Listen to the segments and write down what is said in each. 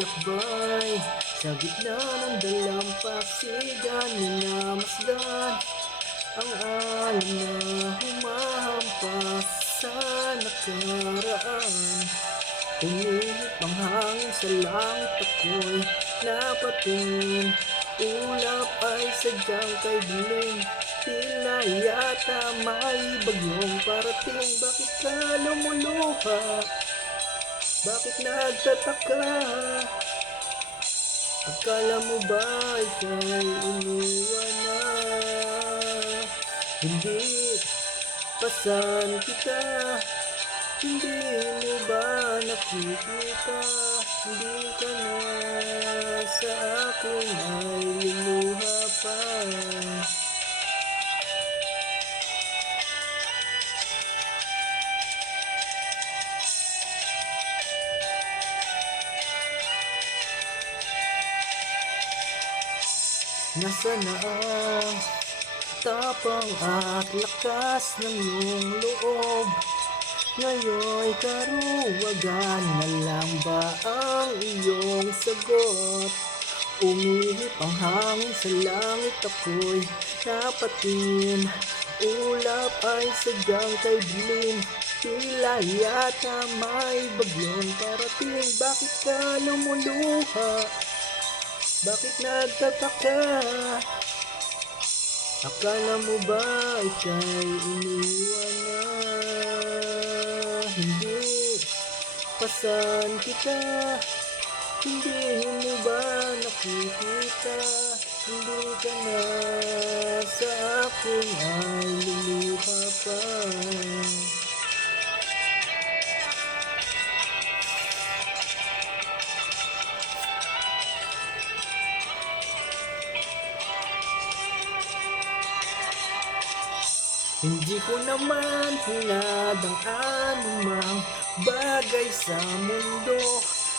naglalakbay sa gitna ng dalampasigan, minamasdan ang alon na humahampas sa nakaraan. Uminit ang hangin sa langit, ako'y napatingin. Ulap ay sadyang kay dilim, tila yata may bagyong parating. Bakit ka lumuluha? Bakit nagtataka? Akala mo ba ika'y iniwan na? Hindi pasan kita, hindi mo ba nakikita? Hindi ka na sa akin ay lumuha pa. Nasaan na ang tapang at lakas ng iyong loob? Ngayon'y karuwagan na lang ba ang iyong sagot? Umihip ang hangin sa langit, ako'y napatingin. Ulap ay sadyang kay dilim, tila yata may bagyong parating. Bakit ka lumuluha? Bakit nagtataka? Akala mo ba ika'y iniwan na? Hindi pasan kita, hindi mo ba nakikita? Hindi ka na sa akin ay luluha pa. Hindi ko naman hinad ang anumang bagay sa mundo.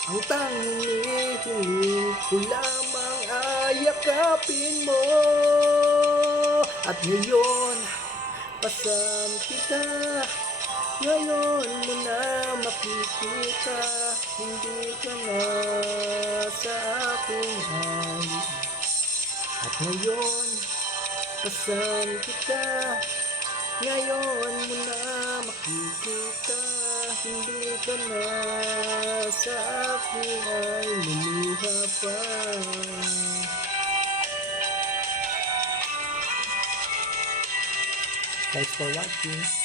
Ang tanging hinihiling ko lamang ay yakapin mo. At ngayon, pasan kita, ngayon mo na makikita. Hindi ka na sa akin ay. At ngayon, pasan kita, ngayon mo na makikita. Hindi ka na sa akin ay luluha pa. Thanks for watching.